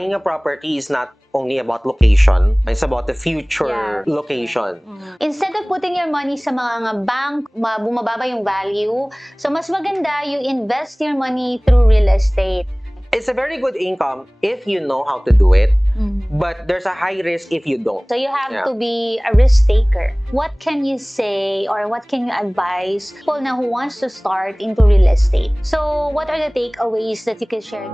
buying a property is not only about location, it's about the future location. Instead of putting your money sa mga bank, bumababa yung value, so mas maganda you invest your money through real estate. It's a very good income if you know how to do it, but there's a high risk if you don't. So you have to be a risk taker. What can you say or what can you advise people na who wants to start into real estate? So what are the takeaways that you can share?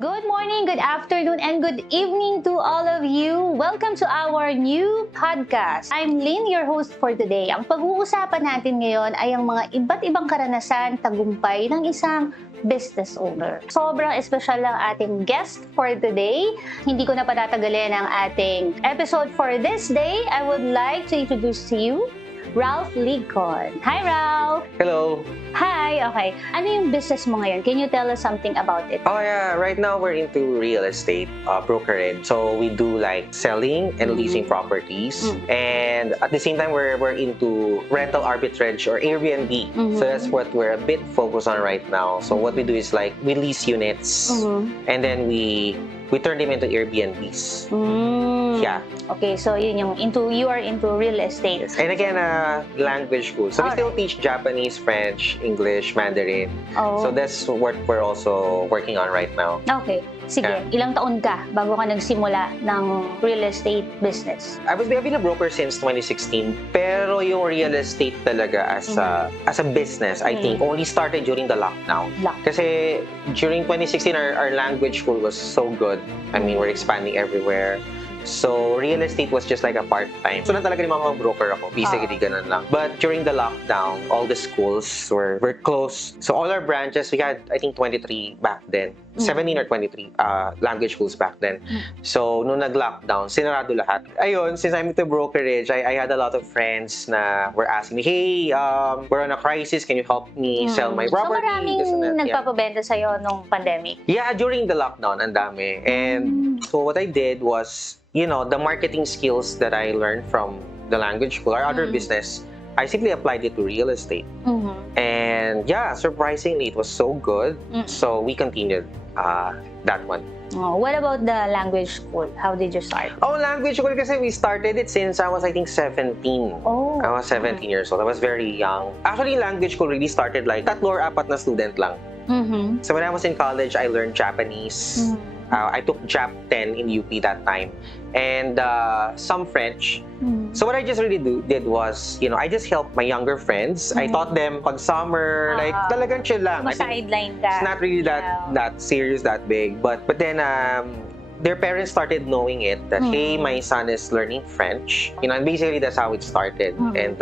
Good morning, good afternoon, and good evening to all of you. Welcome to our new podcast. I'm Lynn, your host for today. Ang pag-uusapan natin ngayon ay ang mga iba't ibang karanasan, tagumpay ng isang business owner. Sobrang espesyal ang ating guest for today. Hindi ko na patatagalin ang ating episode for this day. I would like to introduce to you Ralph Ligon. Hi, Ralph! Hello! Hi! Okay. Ano yung business mo ngayon? Can you tell us something about it? Oh yeah, right now we're into real estate brokerage. So we do like selling and leasing properties. And at the same time, we're into rental arbitrage or Airbnb. So that's what we're a bit focused on right now. So what we do is like we lease units and then we turn them into Airbnbs. Yeah. Okay, so you are into real estate. Yes. And again, language school. So we still teach Japanese, French, English, Mandarin. So that's what we're also working on right now. Okay. Sige, ilang taon ka bago ka nagsimula ng real estate business? I've been a broker since 2016. Pero yung real estate talaga as a business, I think, only started during the lockdown. Kasi during 2016, our language school was so good. I mean, we're expanding everywhere. So, real estate was just like a part-time. So, lang talaga ni mga broker ako. Basically, ganun lang. But during the lockdown, all the schools were closed. So, all our branches, we had, I think, 23 back then. 17 or 23 language schools back then. So, nung nag-lockdown, sinarado lahat. Ayun, since I'm into brokerage, I had a lot of friends na were asking me, hey, we're on a crisis. Can you help me sell my property? So, maraming nagpapabenta sa'yo nung pandemic? Yeah, during the lockdown, ang dami. And so, what I did was, you know, the marketing skills that I learned from the language school or other business, I simply applied it to real estate. And yeah, surprisingly, it was so good. So we continued that one. What about the language school? How did you start? Oh, language school kasi we started it since I was, I think, 17. I was 17 years old. I was very young. Actually, language school really started like 3 or 4 na student lang. So when I was in college, I learned Japanese. I took Jap 10 in UP that time, and some French. So what I just really did was, you know, I just helped my younger friends. I taught them pag summer, like talagang chill lang. Sideline ka. It's not really that serious, that big. But then their parents started knowing it that hey, my son is learning French. You know, and basically that's how it started. And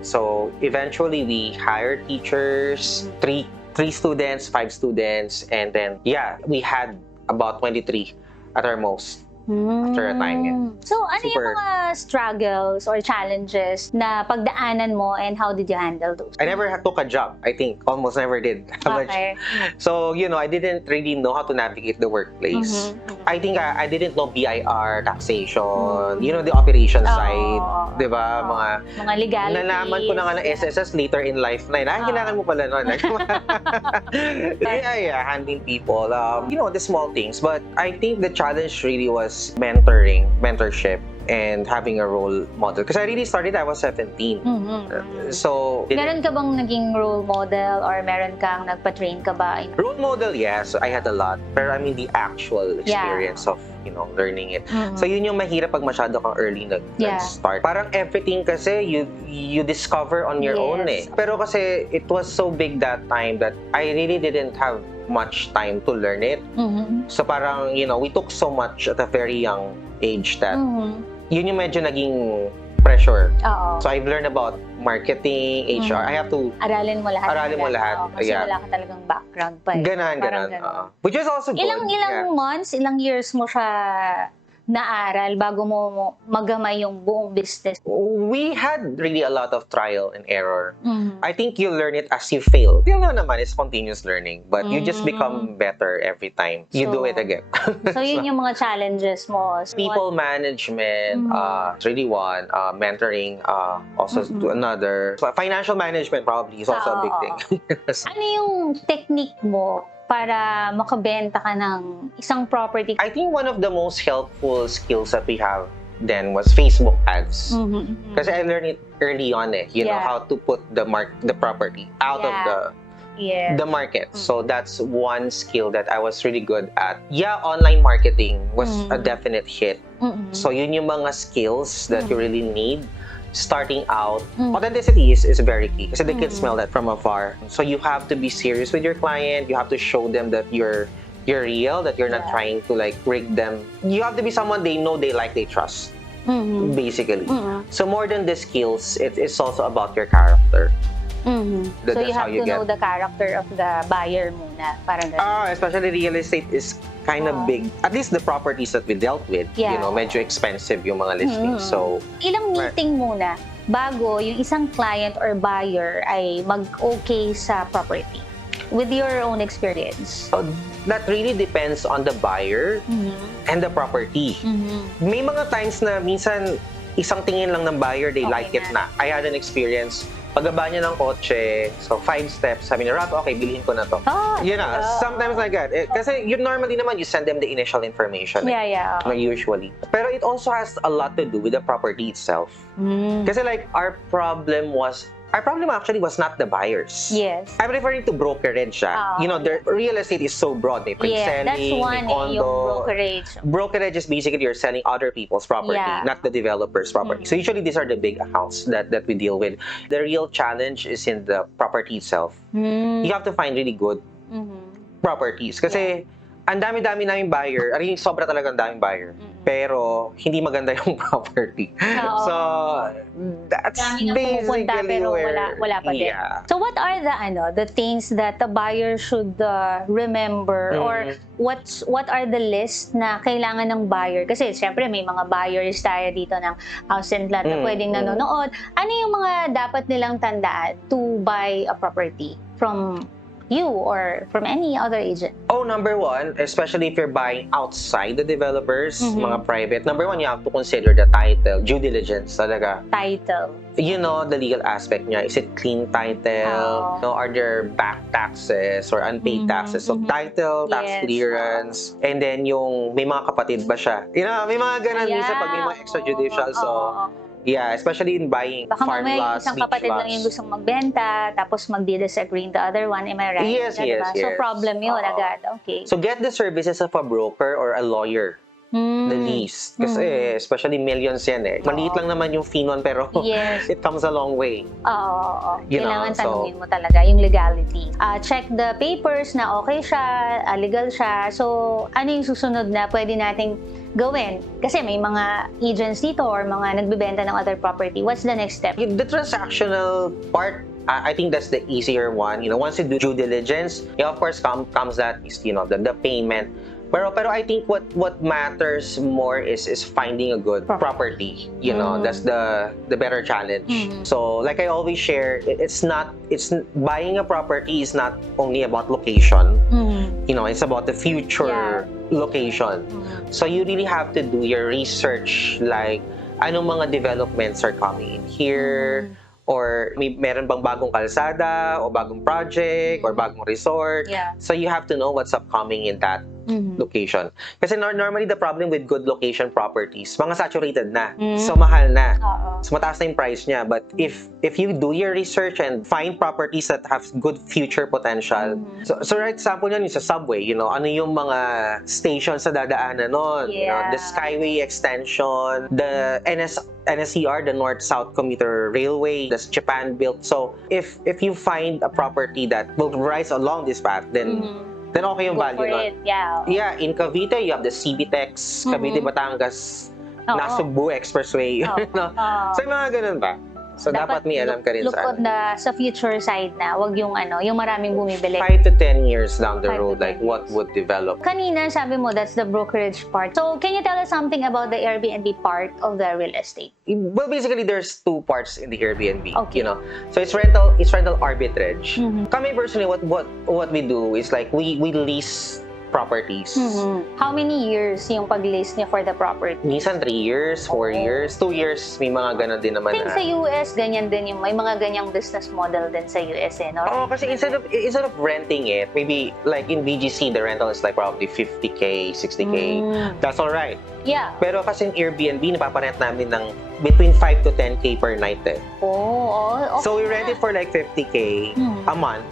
so eventually we hired teachers, 3 students, 5 students, and then yeah, we had about 23 at our most after a time. So, ano yung mga struggles or challenges na pagdaanan mo and how did you handle those? I never took a job. I think almost never did. Okay. So, you know, I didn't really know how to navigate the workplace. I think I didn't know BIR, taxation, you know, the operation side, di ba? Mga legalities. Nalaman ko na nga ng SSS later in life na yun. Kailangan mo pala nun. Yeah, handling people, you know, the small things. But I think the challenge really was mentorship, and having a role model. Because I really started, I was 17. So, meron ka bang naging role model or meron kang nagpa-train ka ba? Role model, yes. I had a lot. Pero I mean, the actual experience of, you know, learning it. So, yun yung mahirap pag masyado kang early nag-start. Parang everything kasi, you discover on your own eh. Pero kasi, it was so big that time that I really didn't have much time to learn it. So parang, you know, we took so much at a very young age that yun yung medyo naging pressure. So I've learned about marketing, HR. I have to aralin mo lahat. Kasi wala ka talagang background pa eh. Ganon. Which is also good. Ilang months, ilang years mo siya naaral bago mo magamay yung buong business? We had really a lot of trial and error. Mhm. I think you learn it as you fail. Yung naman is continuous learning, but you just become better every time you do it again. So yun yung mga challenges mo. So, People management, really one. Mentoring, also another. So, financial management probably is also a big thing. ano yung technique mo para makabenta ka ng isang property? I think one of the most helpful skills that we have then was Facebook ads. Kasi I learned it early on you know, how to put the property out of the market. So that's one skill that I was really good at. Yeah, online marketing was a definite hit. So yun yung mga skills that you really need starting out. Authenticity is very key kasi they can smell that from afar. So you have to be serious with your client. You have to show them that you're real, that you're not trying to like rig them. You have to be someone they know, they like, they trust. Basically. So more than the skills, it's also about your character. So you have to know the character of the buyer muna. Parang especially real estate is kind of big. At least the properties that we dealt with, you know, medyo expensive yung mga listings. So, ilang meeting muna bago yung isang client or buyer ay mag-okay sa property? With your own experience? That really depends on the buyer and the property. May mga times na minsan isang tingin lang ng buyer, they like it na. I had an experience. Pagbaba niya ng kotse, so 5 steps, sabi niya, Ralph, okay, bilhin ko na to. You know, sometimes like that. Kasi normally naman, you send them the initial information. Usually. Pero it also has a lot to do with the property itself. Kasi like, our problem actually was not the buyers. Yes. I'm referring to brokerage. You know, the real estate is so broad. May pre-selling, that's one may condo. yung brokerage. Brokerage is basically you're selling other people's property, not the developer's property. So usually these are the big accounts that we deal with. The real challenge is in the property itself. You have to find really good properties. Kasi ang dami-dami naming buyer. Sobra talagang daming buyer. Pero, hindi maganda yung property. So, that's basically pero where... wala pa din. So, what are the things that the buyer should remember? Or what are the list na kailangan ng buyer? Kasi, syempre, may mga buyers tayo dito ng house and lot na pwedeng nanonood. Ano yung mga dapat nilang tandaan to buy a property from you or from any other agent? Number one, especially if you're buying outside the developers, mga private, number one, you have to consider the title, due diligence talaga. Title. You know, the legal aspect niya. Is it clean title? No, are there back taxes or unpaid taxes? So, title, tax clearance, and then yung may mga kapatid ba siya? You know, may mga ganun minsan pag may mga extrajudicial. So, yeah, especially in buying farm lots, isang kapatid lang yung gustong magbenta, tapos mag-disagree the other one, am I right? Yes. So, problem yun agad. Okay. So, get the services of a broker or a lawyer. The least. Kasi especially millions yan Maliit lang naman yung fee nun, pero it comes a long way. Kailangan tanungin mo talaga yung legality. Check the papers na okay siya, legal siya. So, ano yung susunod na pwede nating gawin? Kasi may mga agents dito or mga nagbibenta ng other property. What's the next step? The transactional part, I think that's the easier one. You know, once you do due diligence, of course comes that is, you know, the payment. Pero I think what matters more is finding a good property. You know, that's the better challenge. So like I always share, it's buying a property is not only about location. You know, it's about the future location. So you really have to do your research, like anong mga developments are coming in here. Or meron bang bagong kalsada o bagong project or bagong resort. So you have to know what's upcoming in that location. Kasi normally the problem with good location properties, mga saturated na. So mahal na. So mataas na yung price niya. But if you do your research and find properties that have good future potential. So right example niyan yung sa subway, you know, ano yung mga stations na dadaanan nun? You know, the Skyway extension, the NSCR, the North-South Commuter Railway, that's Japan built. So if you find a property that will rise along this path, then okay yung value nun. Yeah, in Cavite, you have the CBTEX, Cavite Batangas, Nasugbu Expressway. So yung mga ganun ba? So dapat may alam ka rin look sa on sa future side na, wag yung yung maraming bumibili. 5 to 10 years down the 5 to road, 10 like what years. would develop. Kanina sabi mo that's the brokerage part. So can you tell us something about the Airbnb part of the real estate? Well, basically, there's two parts in the Airbnb. Okay. You know, so it's rental arbitrage. Mhm. Kami personally, what we do is like we lease properties. How many years yung pag-lease niya for the property? Minsan 3 years, 4 years, 2 years, may mga ganon din naman. I think sa US, ganyan din yung may mga ganyang business model din sa US no? Oh, kasi instead of renting it, maybe like in BGC, the rental is like probably 50K, 60K. That's all right. Yeah. Pero kasi in Airbnb, napaparent namin ng between 5 to 10K per night eh. Okay. So we rent it for like 50K a month,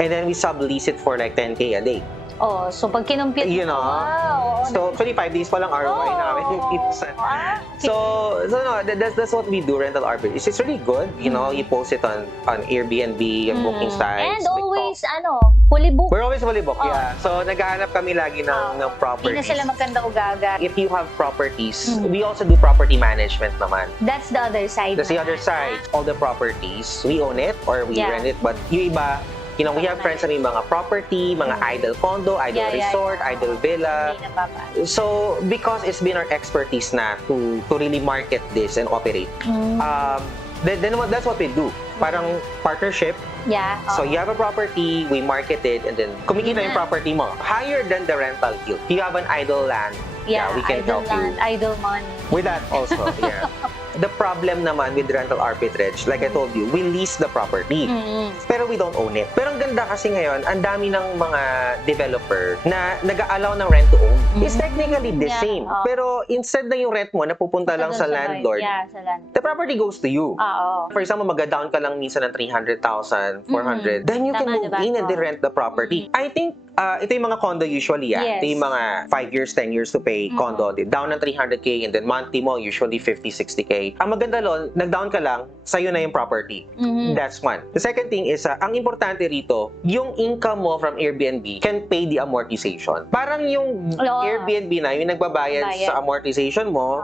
and then we sublease it for like 10K a day. Oh, so pag kinumpute You know? wow. So 25 days pa lang ROI namin. So no, that's what we do, rental arbitrage. It's really good. You know, you post it on Airbnb, booking sites. And always, fully booked. We're always fully booked, yeah. So naghahanap kami lagi ng properties. Hindi na sila magkanda ugaga. If you have properties, we also do property management naman. That's the other side. That's the other side. All the properties, we own it or we rent it. But yung iba, you know, we have friends na may mga property, mga idle condo, idle resort, idle villa. So, because it's been our expertise na to really market this and operate, then that's what we do. Parang partnership. Yeah. So, you have a property, we market it, and then kumikita yung property mo. Higher than the rental yield. If you have an idle land, we can help you. Idle money. With that also, yeah. The problem naman with rental arbitrage, like I told you, we lease the property. Pero we don't own it. Pero ang ganda kasi ngayon, ang dami ng mga developer na nag-allow ng rent to own. It's technically the same. Pero instead na yung rent mo napupunta lang sa landlord, the property goes to you. For example, mag-down ka lang minsan ng 300,000, 400, then you can move in and then rent the property. I think ito yung mga condo usually, Ito yung mga 5 years, 10 years to pay condo. Down ng 300K and then monthly mo usually 50, 60K. Ang maganda lon, nag-down ka lang, sa'yo na yung property. That's one. The second thing is, ang importante rito, yung income mo from Airbnb can pay the amortization. Parang yung Airbnb na, yung nagbabayad sa amortization mo,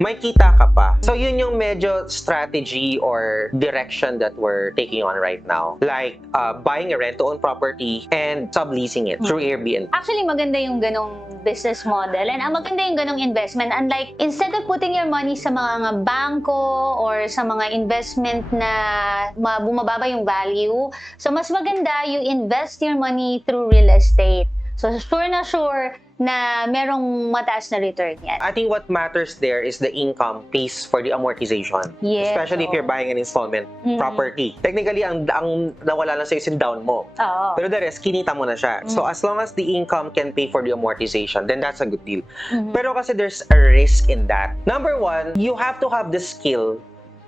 may kita ka pa. So yun yung medyo strategy or direction that we're taking on right now. Like, buying a rent-to-own property and subleasing it through Airbnb. Actually, maganda yung ganong business model and maganda yung ganong investment. Unlike, instead of putting your money sa mga bangko or sa mga investment na bumababa yung value, so mas maganda you invest your money through real estate. So sure na merong mataas na return yan. I think what matters there is the income piece for the amortization. Yes, Especially if you're buying an installment property. Technically, ang nawala lang sa'yo is yung down mo. Pero the rest, kinita mo na siya. So as long as the income can pay for the amortization, then that's a good deal. Pero kasi there's a risk in that. Number one, you have to have the skill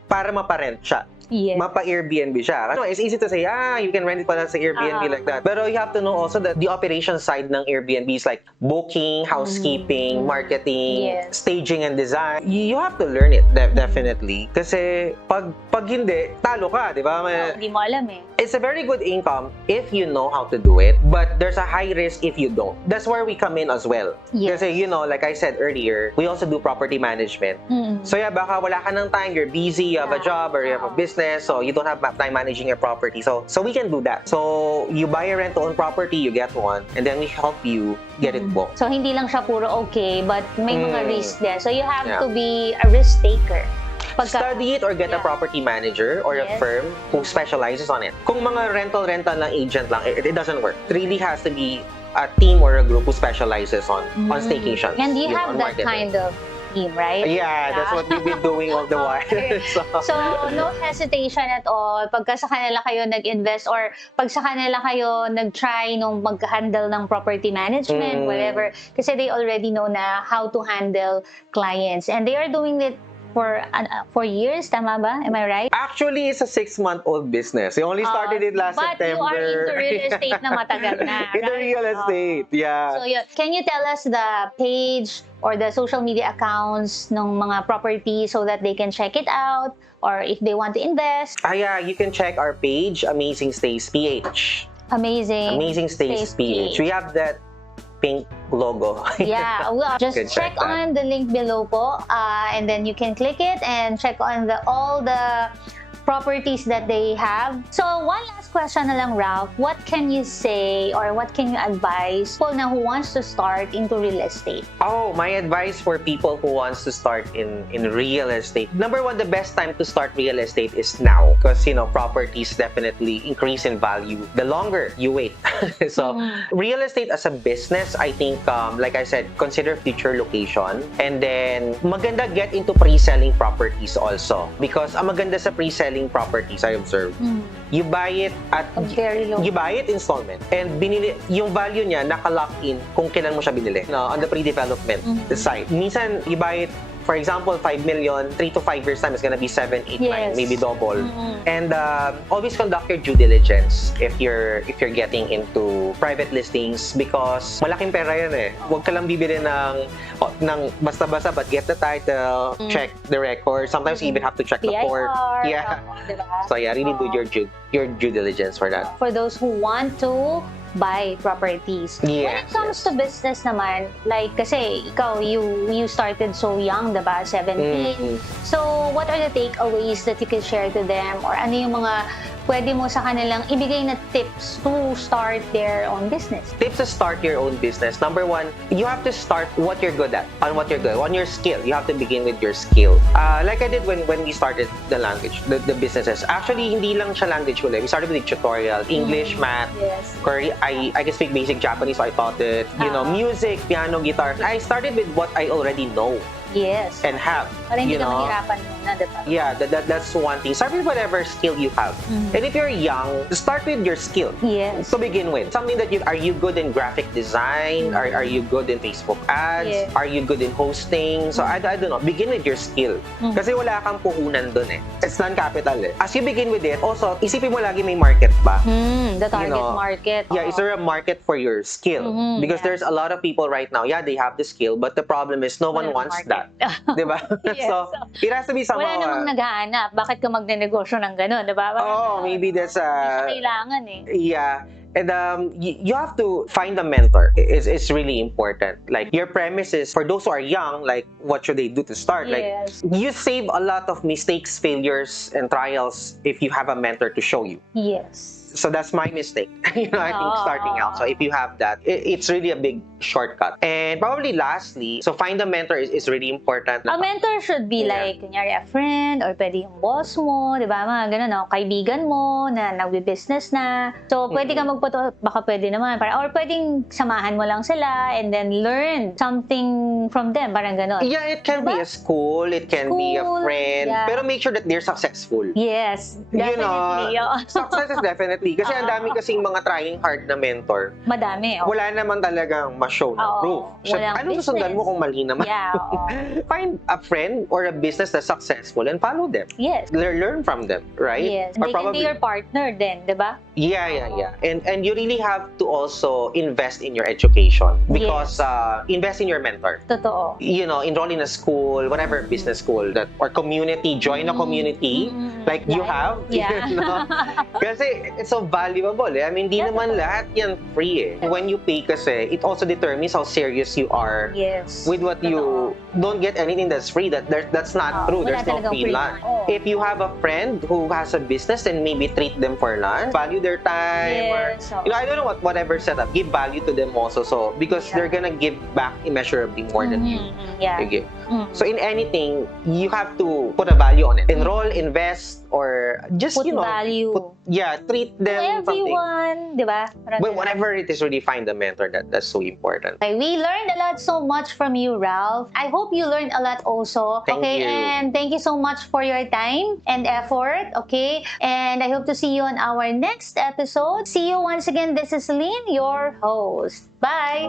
para maparent siya. Yes. Mapa-Airbnb siya. It's easy to say, you can rent it pala sa Airbnb like that. Pero you have to know also that the operation side ng Airbnb is like booking, housekeeping, marketing, staging and design. You have to learn it, definitely. Kasi pag hindi, talo ka, di ba? Hindi mo alam eh. It's a very good income if you know how to do it, but there's a high risk if you don't. That's where we come in as well. Yes. Kasi, you know, like I said earlier, we also do property management. So yeah, baka wala ka ng time, you're busy, you have a job or you have a business, so you don't have time managing your property. So we can do that. So you buy a rent-to-own property, you get one, and then we help you get it booked. So hindi lang siya puro okay, but may mga risk din. So you have to be a risk taker. Study it or get a property manager or a firm who specializes on it. Kung mga rental lang agent lang, it doesn't work. It really has to be a team or a group who specializes on staycations. And you have that kind of team, right? Yeah, that's what we've been doing all the while. So, no hesitation at all. Pagka sa kanila kayo nag-invest or pag sa kanila kayo nag-try nung mag-handle ng property management, whatever, kasi they already know na how to handle clients. And they are doing it for years, tama ba? Am I right? Actually, it's a 6-month-old business. We only started it last September. But you are into real estate na matagal na, Into real estate, yeah. So, can you tell us the page or the social media accounts ng mga properties so that they can check it out or if they want to invest? Yeah, you can check our page, Amazing Stays PH. Amazing Stays PH. We have that pink logo. Yeah, well, just check on the link below po, and then you can click it and check on all the properties that they have. So, one last question na lang, Ralph. What can you say or what can you advise people na who wants to start into real estate? Oh, my advice for people who wants to start in real estate. Number one, the best time to start real estate is now. Because, properties definitely increase in value the longer you wait. So, real estate as a business, I think, like I said, consider future location. And then, maganda get into pre-selling properties also. Because ang maganda sa pre-selling properties, I observed, you buy it at very low. You buy it installment and binili yung value niya naka-lock in kung kailan mo siya binili. No, on the pre-development side. Minsan you buy it, for example, 5 million, 3 to 5 years time is gonna be 7, 8, 9, maybe double. And always conduct your due diligence if you're getting into private listings because malaking pera yan eh. Huwag ka lang bibili ng basta-basta but get the title, check the record. Sometimes you even have to check the court. Yeah. Diba? So yeah, really do your due diligence for that. For those who want to buy properties. When it comes to business naman, like kasi ikaw, you started so young, diba? 17. So, what are the takeaways that you can share to them? Or ano yung mga pwede mo sa kanilang ibigay na tips to start their own business? Tips to start your own business. Number one, you have to start what you're good at, on your skill. You have to begin with your skill. Like I did when we started the language, the businesses. Actually, hindi lang siya language ko. We started with the tutorial, English, math, Korean. I can speak basic Japanese, so I taught it. Music, piano, guitar. I started with what I already know. Yes. And have. Para hindi ka mahirapan muna, diba? Yeah, that's one thing. Start with whatever skill you have. And if you're young, start with your skill. Yes. To begin with. Something that are you good in graphic design? Are you good in Facebook ads? Yes. Are you good in hosting? So I don't know. Begin with your skill. Kasi wala kang puhunan dun eh. It's non-capital eh. As you begin with it, also, isipin mo lagi may market ba? The target market. Yeah, is there a market for your skill? Because there's a lot of people right now, they have the skill, but the problem is no one wants that. Diba? Yes. So, it has to be somehow... Wala namang naghahanap. Bakit ka magnenegosyo ng gano'n, diba? Maybe that's hindi kailangan eh. Yeah. And you have to find a mentor. It's really important. Like, your premise is, for those who are young, like, what should they do to start? Like, you save a lot of mistakes, failures, and trials if you have a mentor to show you. Yes. So that's my mistake, I think, starting out. So if you have that, it's really a big shortcut. And probably lastly, so find a mentor is really important. A mentor should be like, kunyari, a friend, or pwede yung boss mo, di ba? Mga ganun, no? Kaibigan mo na nagbe-business na. So, pwede ka baka pwede naman. Or pwedeng samahan mo lang sila and then learn something from them. Parang ganun. Yeah, it can be a school, it can be a friend. Pero make sure that they're successful. Yes, definitely. Success is definitely. Kasi ang dami kasing mga trying hard na mentor. Madami. Wala naman talagang ma-show na proof. Ano susundan mo kung mali naman? Yeah. Find a friend or a business that's successful and follow them. Yes. Learn from them, right? Yes. Or They can be your partner then, di ba? Yeah. And you really have to also invest in your education because invest in your mentor. Totoo. Enroll in a school, whatever business school or community, join a community like you have. Yeah. Kasi it's so valuable eh. I mean, di naman lahat yan free eh. When you pay kasi, it also determines how serious you are with what you... Don't get anything that's free. That's not true. There's no free lunch. If you have a friend who has a business, then maybe treat them for lunch. Value their time. I don't know whatever setup. Give value to them also. So, because they're gonna give back immeasurably more than you give. So, in anything, you have to put a value on it. Enroll, invest, or just, put value. Treat them everyone, di ba? But whatever it is, really find a mentor. That's so important. Okay, we learned a lot so much from you, Ralph. I hope you learned a lot also. Thank you. And thank you so much for your time and effort. Okay, and I hope to see you on our next episode. See you once again. This is Lynn, your host. Bye.